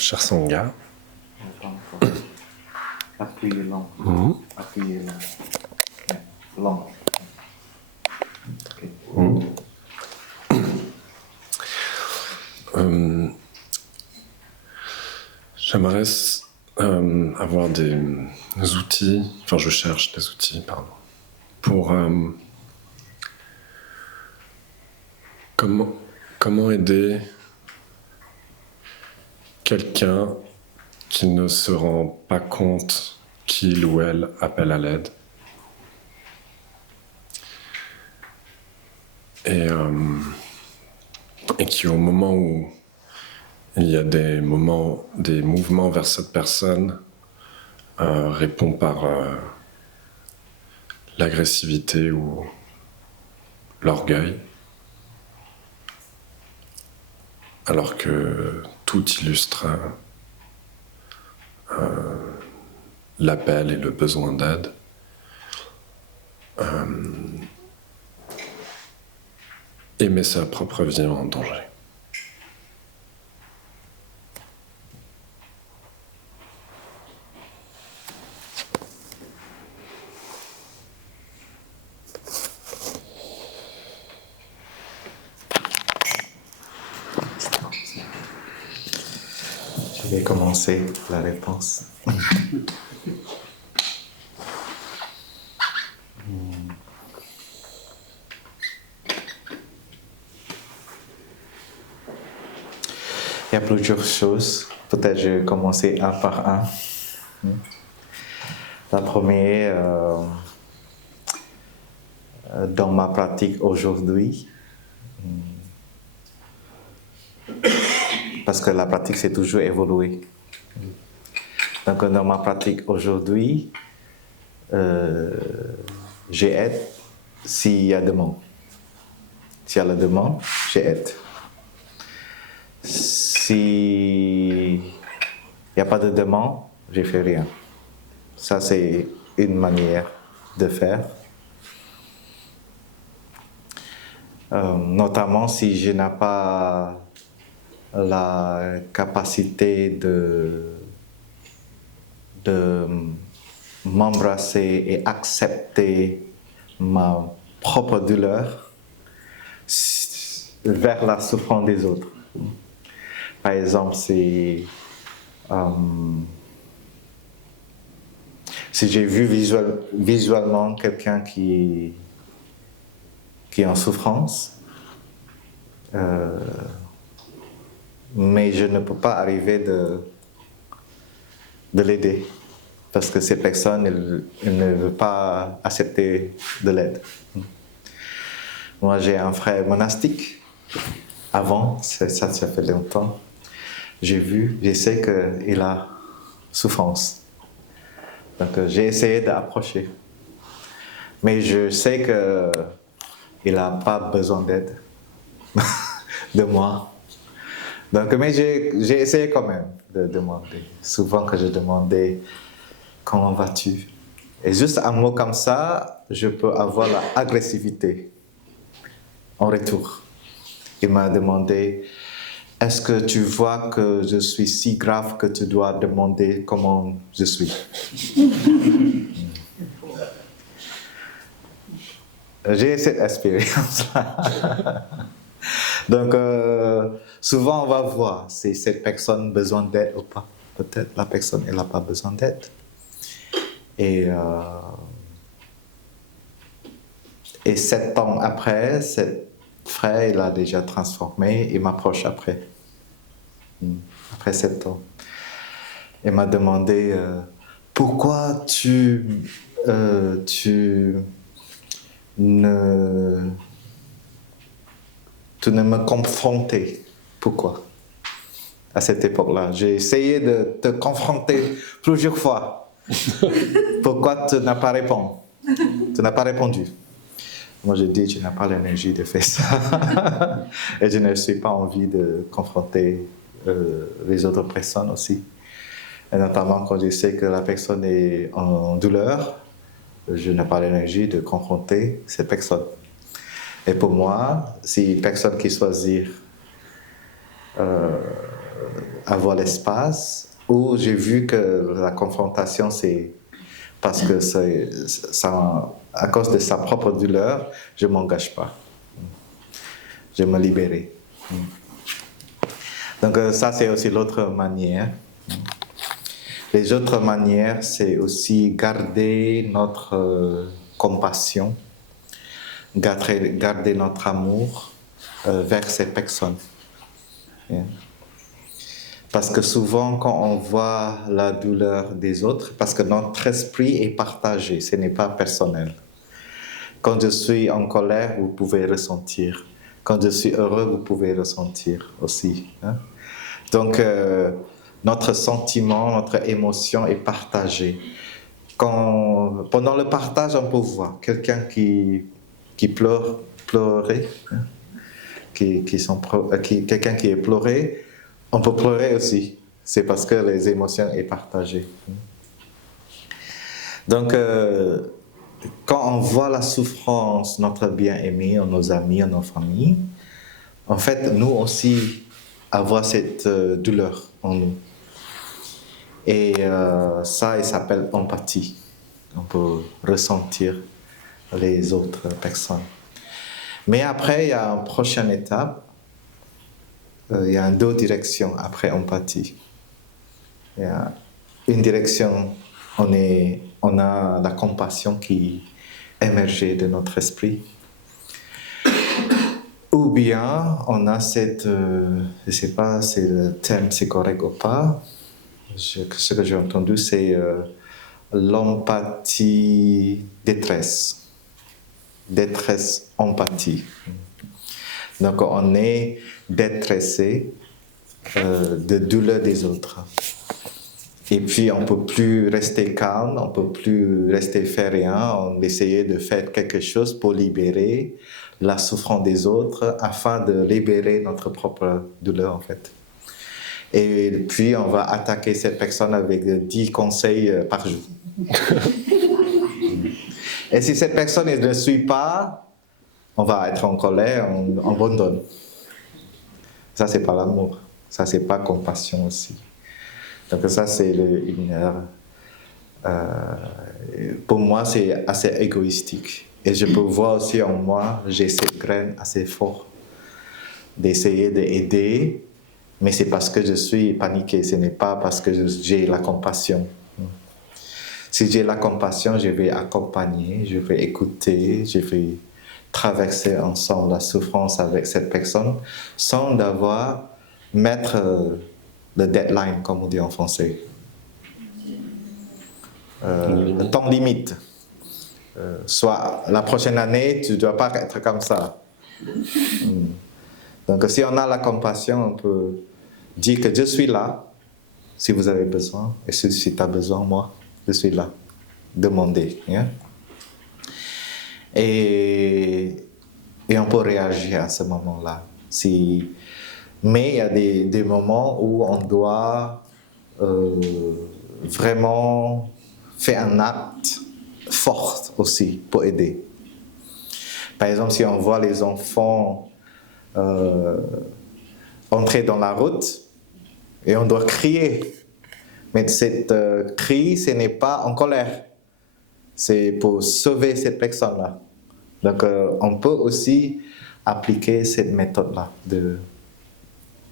cher Sangha. Appuyez long. Appuyez long. Long. Okay. J'aimerais avoir des outils, enfin je cherche des outils, pardon, pour comment aider quelqu'un qui ne se rend pas compte qu'il ou elle appelle à l'aide. Et qui au moment où il y a des mouvements vers cette personne, répond par l'agressivité ou l'orgueil, alors que tout illustre l'appel et le besoin d'aide. Et met sa propre vie en danger. Je vais commencer la réponse. Il y a plusieurs choses. Peut-être je vais commencer un par un. La première, dans ma pratique aujourd'hui, parce que la pratique c'est toujours évolué. Donc dans ma pratique aujourd'hui, j'aide s'il y a demande. S'il y a la demande, j'aide. S'il n'y a pas de demande, je ne fais rien. Ça, c'est une manière de faire. Notamment si je n'ai pas la capacité de m'embrasser et accepter ma propre douleur vers la souffrance des autres. Par exemple, si j'ai vu visuellement quelqu'un qui est en souffrance, mais je ne peux pas arriver de l'aider parce que ces personnes elles ne veulent pas accepter de l'aide. Moi, j'ai un frère monastique. Avant, ça fait longtemps. Je sais qu'il a souffrance. Donc, j'ai essayé d'approcher. Mais je sais qu'il n'a pas besoin d'aide de moi. Donc, mais j'ai essayé quand même de demander. Souvent que je demandais comment vas-tu? Et juste un mot comme ça, je peux avoir l'agressivité en retour. Il m'a demandé, est-ce que tu vois que je suis si grave que tu dois demander comment je suis? J'ai cette expérience-là. Donc, souvent, on va voir si cette personne a besoin d'aide ou pas. Peut-être la personne, elle n'a pas besoin d'aide. Et 7 ans après, cet frère, il a déjà transformé, il m'approche après 7 ans. Il m'a demandé, pourquoi tu ne me confrontais? Pourquoi? À cette époque-là, j'ai essayé de te confronter plusieurs fois. Pourquoi tu n'as pas répondu? Tu n'as pas répondu. Moi, je dis, je n'ai pas l'énergie de faire ça. Et je n'ai pas envie de confronter les autres personnes aussi. Et notamment quand je sais que la personne est en douleur, je n'ai pas l'énergie de confronter cette personne. Et pour moi, si une personne qui choisit avoir l'espace, ou j'ai vu que la confrontation, c'est parce que ça, à cause de sa propre douleur, je ne m'engage pas. Je me libérer. Donc ça, c'est aussi l'autre manière. Les autres manières, c'est aussi garder notre compassion, garder notre amour vers ces personnes. Yeah. Parce que souvent, quand on voit la douleur des autres, parce que notre esprit est partagé, ce n'est pas personnel. Quand je suis en colère, vous pouvez ressentir. Quand je suis heureux, vous pouvez ressentir aussi. Hein? Donc, notre sentiment, notre émotion est partagée. Pendant le partage, on peut voir quelqu'un qui pleurait, hein? Quelqu'un qui est pleuré, on peut pleurer aussi. C'est parce que les émotions sont partagées. Donc, quand on voit la souffrance, notre bien-aimé, nos amis, nos familles, en fait, nous aussi avons cette douleur en nous. Et ça, il s'appelle empathie. On peut ressentir les autres personnes. Mais après, il y a une prochaine étape. Il y a deux directions après empathie. Il y a une direction, on a la compassion qui émerge de notre esprit. Ou bien on a cette, je ne sais pas si le terme c'est correct ou pas, ce que j'ai entendu c'est l'empathie détresse. Détresse, empathie. Donc on est détressé de douleur des autres. Et puis on ne peut plus rester calme, on ne peut plus rester faire rien, on essaie de faire quelque chose pour libérer la souffrance des autres afin de libérer notre propre douleur en fait. Et puis on va attaquer cette personne avec 10 conseils par jour. Et si cette personne ne le suit pas, on va être en colère, on abandonne. Ça, c'est pas l'amour. Ça, c'est pas compassion aussi. Donc ça, c'est une erreur. Pour moi, c'est assez égoïstique. Et je peux voir aussi en moi, j'ai cette graine assez forte d'essayer d'aider, mais c'est parce que je suis paniqué. Ce n'est pas parce que j'ai la compassion. Si j'ai la compassion, je vais accompagner, je vais écouter, je vais traverser ensemble la souffrance avec cette personne sans devoir mettre le deadline, comme on dit en français. Le temps limite. Soit la prochaine année, tu ne dois pas être comme ça. Donc si on a la compassion, on peut dire que je suis là, si vous avez besoin, et si tu as besoin, moi, je suis là. Demandez. Hein? Et on peut réagir à ce moment-là. Mais il y a des moments où on doit vraiment faire un acte fort aussi pour aider. Par exemple, si on voit les enfants entrer dans la route et on doit crier. Mais cette cri, ce n'est pas en colère. C'est pour sauver cette personne-là. Donc, on peut aussi appliquer cette méthode-là de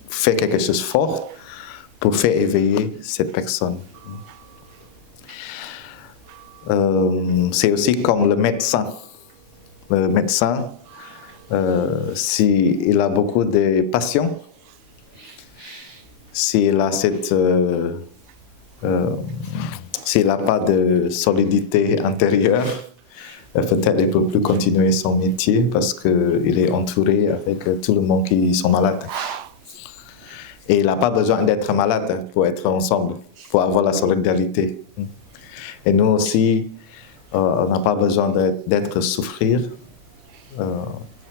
faire quelque chose de fort pour faire éveiller cette personne. C'est aussi comme le médecin. Le médecin, s'il a beaucoup de passion, s'il n'a pas de solidité intérieure, peut-être il ne peut plus continuer son métier parce qu'il est entouré avec tout le monde qui sont malades. Et il n'a pas besoin d'être malade pour être ensemble, pour avoir la solidarité. Et nous aussi, on n'a pas besoin d'être souffrir,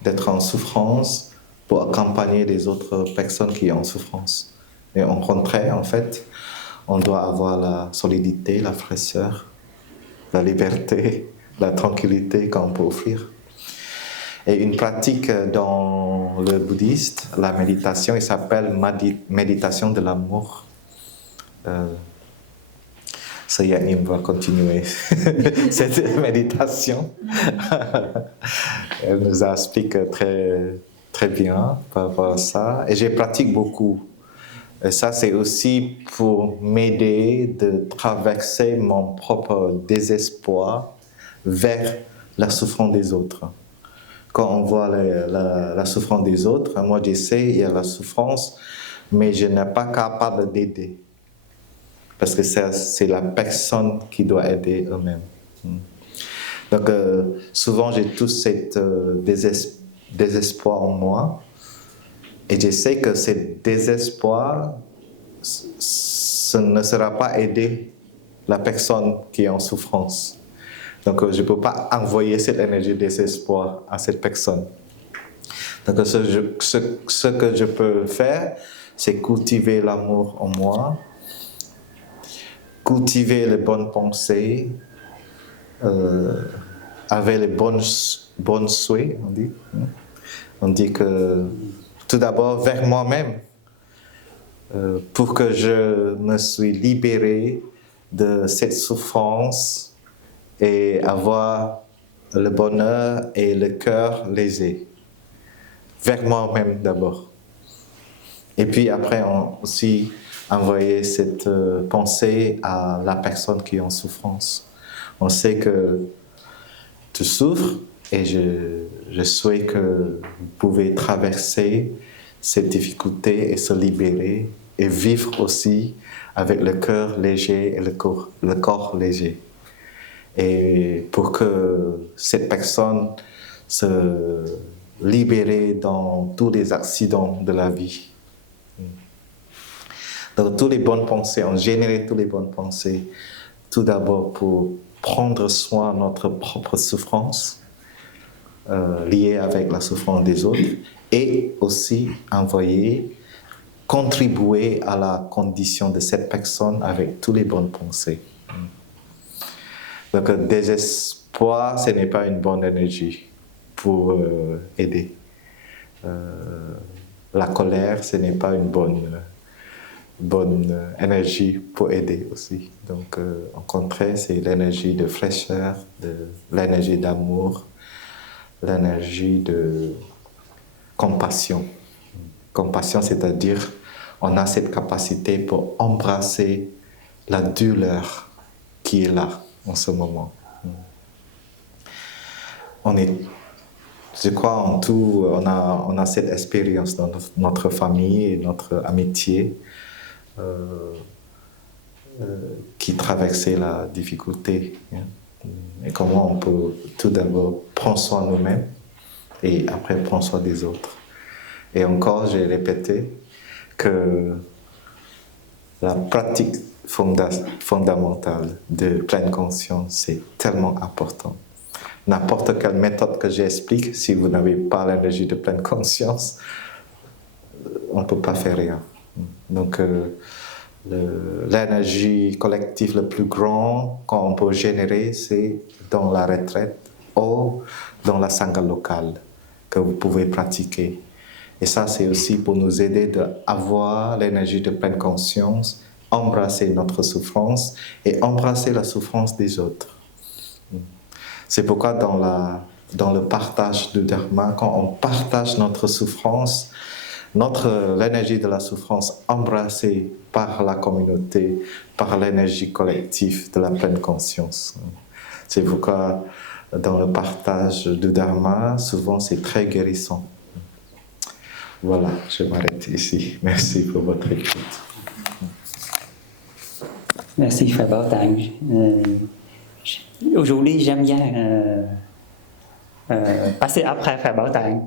d'être en souffrance pour accompagner les autres personnes qui sont en souffrance. Et au contraire, en fait, on doit avoir la solidité, la fraîcheur, la liberté, la tranquillité qu'on peut offrir. Et une pratique dans dans le bouddhiste, la méditation, il s'appelle méditation de l'amour. Sayanim va continuer cette méditation. Elle nous explique très bien par rapport à ça. Et je pratique beaucoup. Et ça, c'est aussi pour m'aider de traverser mon propre désespoir vers la souffrance des autres. Quand on voit la souffrance des autres, moi j'essaie, il y a la souffrance, mais je n'ai pas capable d'aider. Parce que c'est la personne qui doit aider eux-mêmes. Donc souvent j'ai tout cet désespoir en moi, et je sais que ce désespoir, ce ne sera pas aider la personne qui est en souffrance. Donc je ne peux pas envoyer cette énergie de désespoir à cette personne. Donc ce que je peux faire, c'est cultiver l'amour en moi, cultiver les bonnes pensées, avec les bonnes souhaits, on dit. On dit que tout d'abord vers moi-même, pour que je me suis libéré de cette souffrance et avoir le bonheur et le cœur léger. Vers moi-même d'abord. Et puis après, aussi envoyer cette pensée à la personne qui est en souffrance. On sait que tu souffres et je souhaite que vous pouvez traverser cette difficulté et se libérer et vivre aussi avec le cœur léger et le corps léger. Et pour que cette personne se libère dans tous les accidents de la vie. Donc toutes les bonnes pensées, on génère toutes les bonnes pensées, tout d'abord pour prendre soin de notre propre souffrance, liée avec la souffrance des autres, et aussi contribuer à la condition de cette personne avec toutes les bonnes pensées. Donc, le désespoir, ce n'est pas une bonne énergie pour aider. La colère, ce n'est pas une bonne énergie pour aider aussi. Donc, au contraire, c'est l'énergie de fraîcheur, l'énergie d'amour, l'énergie de compassion. Compassion, c'est-à-dire, on a cette capacité pour embrasser la douleur qui est là en ce moment. Je crois en tout, on a cette expérience dans notre famille et notre amitié qui traversait la difficulté. Et comment on peut tout d'abord prendre soin de nous-mêmes et après prendre soin des autres. Et encore, j'ai répété que la pratique fondamentale de pleine conscience, c'est tellement important. N'importe quelle méthode que j'explique, si vous n'avez pas l'énergie de pleine conscience, on ne peut pas faire rien. Donc, l'énergie collective le plus grand qu'on peut générer, c'est dans la retraite ou dans la sangha locale que vous pouvez pratiquer. Et ça, c'est aussi pour nous aider à avoir l'énergie de pleine conscience, embrasser notre souffrance et embrasser la souffrance des autres. C'est pourquoi dans le partage du Dharma, quand on partage notre souffrance, l'énergie de la souffrance embrassée par la communauté, par l'énergie collective de la pleine conscience. C'est pourquoi dans le partage du Dharma, souvent c'est très guérissant. Voilà, je m'arrête ici. Merci pour votre écoute. Merci Frère Bảo Tàng. Aujourd'hui, j'aime bien passer après Frère Bảo Tàng.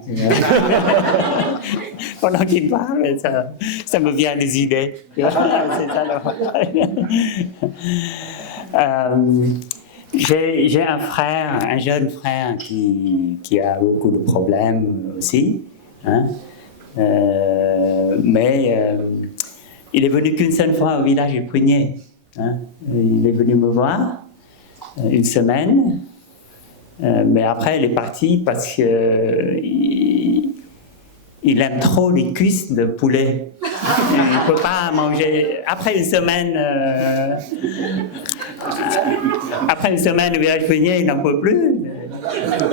Pendant qu'il parle, ça me vient des idées. C'est ça j'ai un frère, un jeune frère qui a beaucoup de problèmes aussi. Hein? Mais il est venu qu'une seule fois au village du Prunier. Hein? Il est venu me voir une semaine, mais après il est parti parce que il aime trop les cuisses de poulet. Il ne peut pas manger. Après une semaine au village pionnier, il n'en peut plus.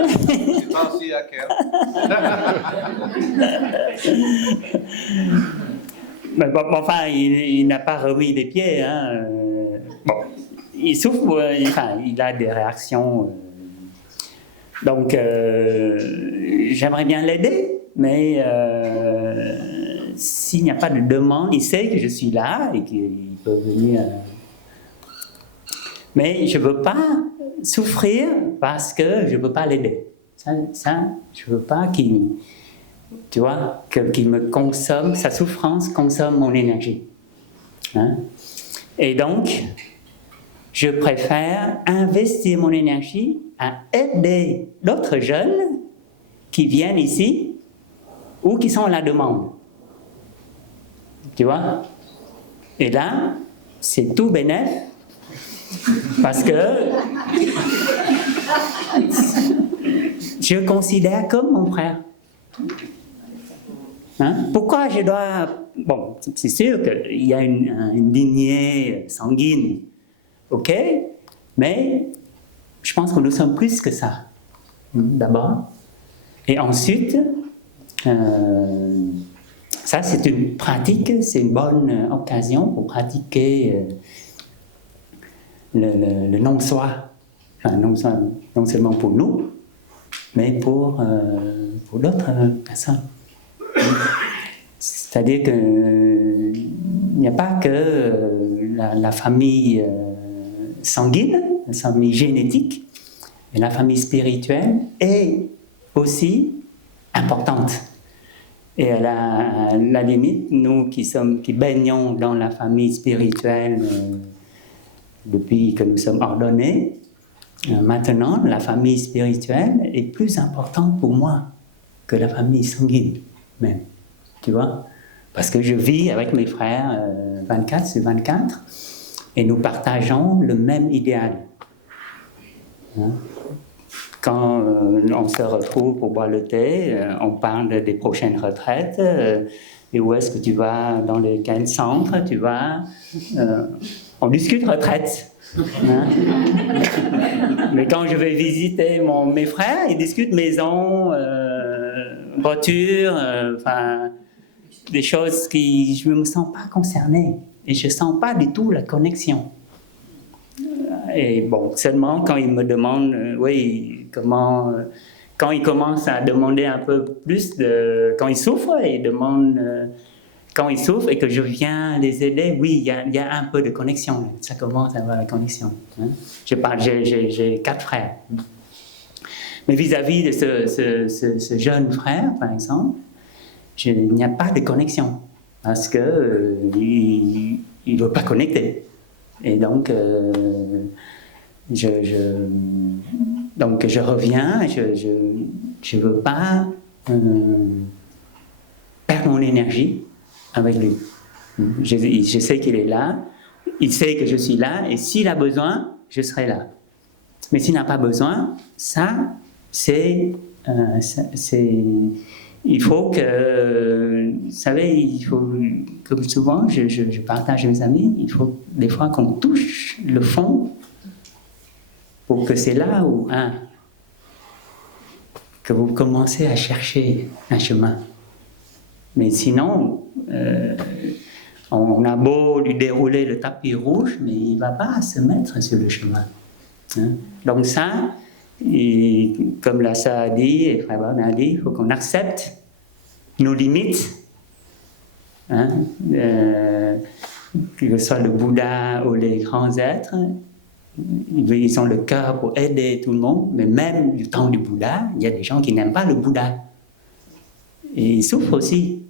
C'est pas aussi à cœur. Mais bon, enfin, il n'a pas remis les pieds. Hein. Bon, il souffre, il a des réactions. Donc, j'aimerais bien l'aider, mais s'il n'y a pas de demande, il sait que je suis là et qu'il peut venir. Mais je ne veux pas souffrir parce que je ne peux pas l'aider. Ça, je ne veux pas qu'il me consomme, sa souffrance consomme mon énergie. Hein? Et donc, je préfère investir mon énergie à aider d'autres jeunes qui viennent ici ou qui sont à la demande. Tu vois? Et là, c'est tout bénef parce que je le considère comme mon frère. Hein? Pourquoi je dois... Bon, c'est sûr qu'il y a une lignée sanguine, ok? Mais je pense que nous sommes plus que ça, d'abord. Et ensuite, ça c'est une pratique, c'est une bonne occasion pour pratiquer le non-soi. Enfin, non seulement pour nous, mais pour d'autres personnes. C'est-à-dire qu'il n'y a pas que la famille sanguine, la famille génétique, mais la famille spirituelle est aussi importante. Et à la limite, nous qui baignons dans la famille spirituelle depuis que nous sommes ordonnés, maintenant, la famille spirituelle est plus importante pour moi que la famille sanguine, même. Tu vois? Parce que je vis avec mes frères 24/24 et nous partageons le même idéal. Hein? Quand on se retrouve pour boire le thé, on parle des prochaines retraites, et où est-ce que tu vas, dans quel centre tu vas. On discute retraite. Hein? Mais quand je vais visiter mes frères, ils discutent maison, voiture, des choses qui je ne me sens pas concernée et je ne sens pas du tout la connexion. Et bon, seulement quand ils me demandent, comment, quand ils commencent à demander un peu plus quand ils souffrent, ils demandent quand ils souffrent et que je viens les aider, oui, il y a un peu de connexion. Ça commence à avoir la connexion. Hein. J'ai 4 frères. Mais vis-à-vis de ce jeune frère, par exemple, il n'y a pas de connexion parce que il ne veut pas connecter. Et donc, je reviens, je ne veux pas perdre mon énergie avec lui. Je sais qu'il est là, il sait que je suis là, et s'il a besoin, je serai là. Mais s'il n'a pas besoin, ça, il faut que, vous savez, comme souvent, je partage avec mes amis, il faut des fois qu'on touche le fond pour que c'est là où, que vous commencez à chercher un chemin. Mais sinon, on a beau lui dérouler le tapis rouge, mais il ne va pas se mettre sur le chemin. Hein? Donc ça, et comme Lhasa a dit, et Frère Barbe a dit, il faut qu'on accepte nos limites, hein, que ce soit le Bouddha ou les grands êtres, ils ont le cœur pour aider tout le monde, mais même du temps du Bouddha, il y a des gens qui n'aiment pas le Bouddha. Et ils souffrent aussi.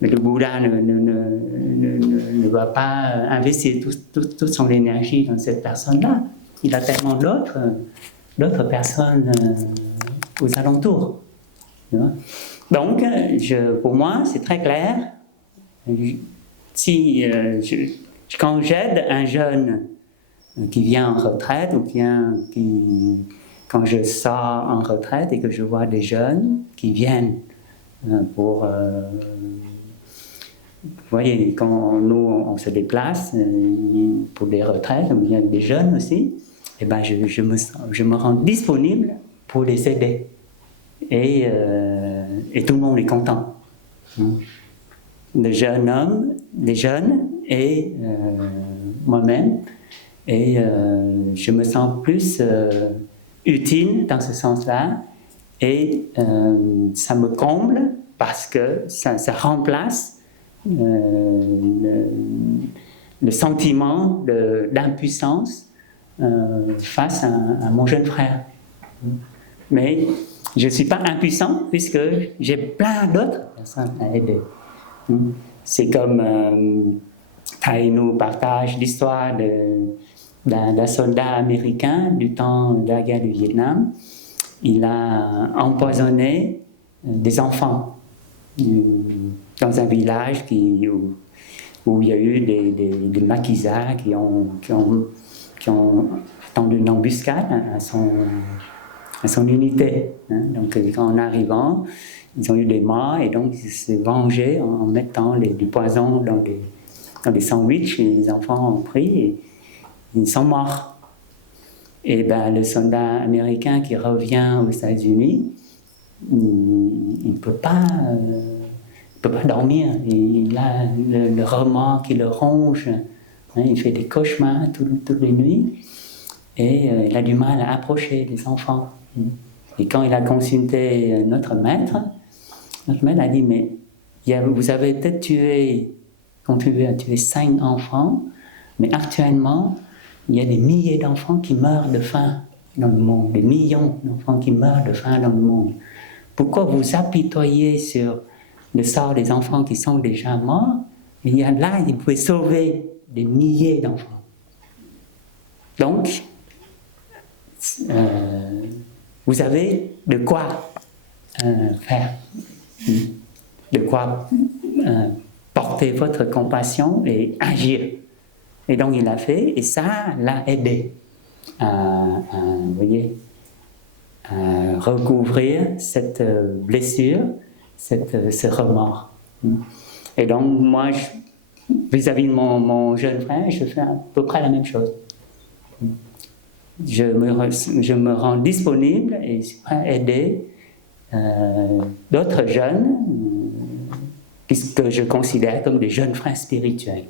Mais le Bouddha ne va pas investir toute son énergie dans cette personne-là. Il a tellement d'autres personnes aux alentours. Tu vois? Donc, pour moi, c'est très clair. Quand j'aide un jeune qui vient en retraite, ou quand je sors en retraite et que je vois des jeunes qui viennent pour... vous voyez, quand nous, on se déplace pour des retraites, ou bien des jeunes aussi, eh ben, je me rends disponible pour les aider. Et tout le monde est content. De jeunes hommes, des jeunes, et moi-même. Et je me sens plus utile dans ce sens-là. Et ça me comble parce que ça remplace le sentiment d'impuissance face à mon jeune frère. Mais je ne suis pas impuissant puisque j'ai plein d'autres personnes à aider. C'est comme Thay nous partage l'histoire d'un soldat américain du temps de la guerre du Vietnam. Il a empoisonné des enfants dans un village où il y a eu des maquisards qui ont tendu une embuscade à son unité. Donc, en arrivant, ils ont eu des morts et donc ils se vengeaient en mettant du poison dans des sandwichs. Et les enfants ont pris et ils sont morts. Et ben, le soldat américain qui revient aux États-Unis, il ne peut pas dormir. Il a le remords qui le ronge. Il fait des cauchemars toutes les nuits. Et il a du mal à approcher des enfants. Et quand il a consulté notre maître a dit, mais vous avez peut-être contribué à tuer 5 enfants, mais actuellement, il y a des milliers d'enfants qui meurent de faim dans le monde, des millions d'enfants qui meurent de faim dans le monde. Pourquoi vous apitoyez sur le sort des enfants qui sont déjà morts? Il y a là, vous pouvez sauver des milliers d'enfants. Donc, vous avez de quoi faire, de quoi porter votre compassion et agir. Et donc il a fait, et ça l'a aidé à recouvrir cette blessure, ce remords. Et donc moi, vis-à-vis de mon jeune frère, je fais à peu près la même chose. Je me rends disponible et je suis prêt à aider d'autres jeunes que je considère comme des jeunes frères spirituels.